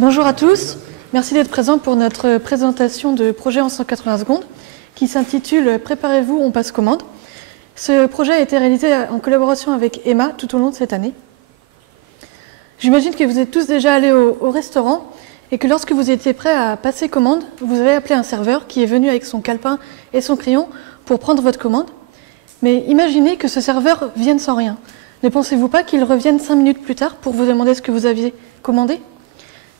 Bonjour à tous, merci d'être présents pour notre présentation de projet en 180 secondes qui s'intitule « Préparez-vous, on passe commande ». Ce projet a été réalisé en collaboration avec Emma tout au long de cette année. J'imagine que vous êtes tous déjà allés au restaurant et que lorsque vous étiez prêts à passer commande, vous avez appelé un serveur qui est venu avec son calepin et son crayon pour prendre votre commande. Mais imaginez que ce serveur vienne sans rien. Ne pensez-vous pas qu'il revienne 5 minutes plus tard pour vous demander ce que vous aviez commandé ?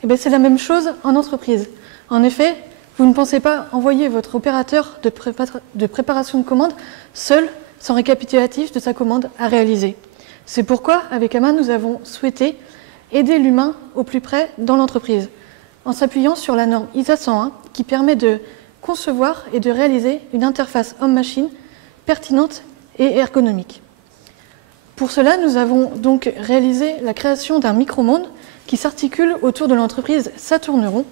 Eh bien, c'est la même chose en entreprise. En effet, vous ne pensez pas envoyer votre opérateur de préparation de commande seul, sans récapitulatif de sa commande à réaliser. C'est pourquoi, avec Emma, nous avons souhaité aider l'humain au plus près dans l'entreprise, en s'appuyant sur la norme ISA 101 qui permet de concevoir et de réaliser une interface homme-machine pertinente et ergonomique. Pour cela, nous avons donc réalisé la création d'un micro-monde qui s'articule autour de l'entreprise Saturneron.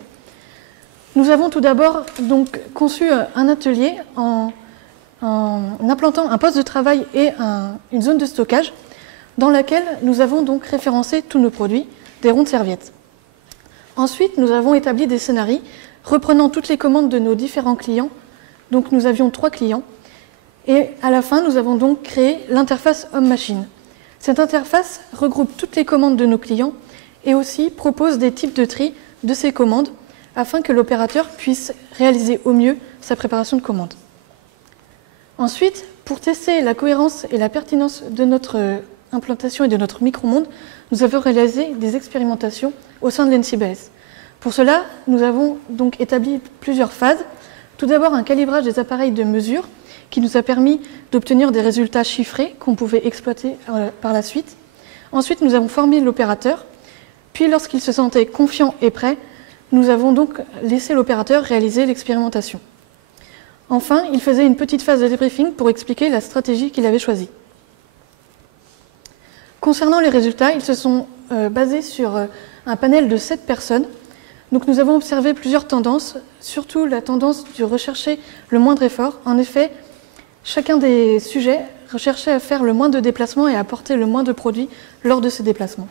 Nous avons tout d'abord donc conçu un atelier en implantant un poste de travail et une zone de stockage dans laquelle nous avons donc référencé tous nos produits, des rondes serviettes. Ensuite, nous avons établi des scénarios reprenant toutes les commandes de nos différents clients. Donc nous avions 3 clients. Et à la fin, nous avons donc créé l'interface homme-machine. Cette interface regroupe toutes les commandes de nos clients et aussi propose des types de tri de ces commandes afin que l'opérateur puisse réaliser au mieux sa préparation de commande. Ensuite, pour tester la cohérence et la pertinence de notre implantation et de notre micro-monde, nous avons réalisé des expérimentations au sein de l'NCBS. Pour cela, nous avons donc établi plusieurs phases. Tout d'abord, un calibrage des appareils de mesure qui nous a permis d'obtenir des résultats chiffrés qu'on pouvait exploiter par la suite. Ensuite, nous avons formé l'opérateur. Puis, lorsqu'il se sentait confiant et prêt, nous avons donc laissé l'opérateur réaliser l'expérimentation. Enfin, il faisait une petite phase de débriefing pour expliquer la stratégie qu'il avait choisie. Concernant les résultats, ils se sont basés sur un panel de 7 personnes. Donc nous avons observé plusieurs tendances, surtout la tendance de rechercher le moindre effort. En effet, chacun des sujets recherchait à faire le moins de déplacements et à apporter le moins de produits lors de ces déplacements.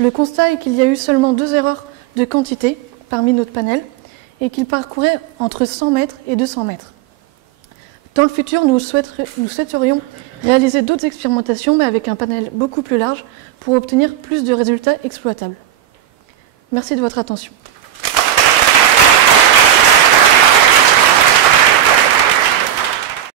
Le constat est qu'il y a eu seulement 2 erreurs de quantité parmi notre panel et qu'il parcourait entre 100 mètres et 200 mètres. Dans le futur, nous souhaiterions réaliser d'autres expérimentations, mais avec un panel beaucoup plus large pour obtenir plus de résultats exploitables. Merci de votre attention.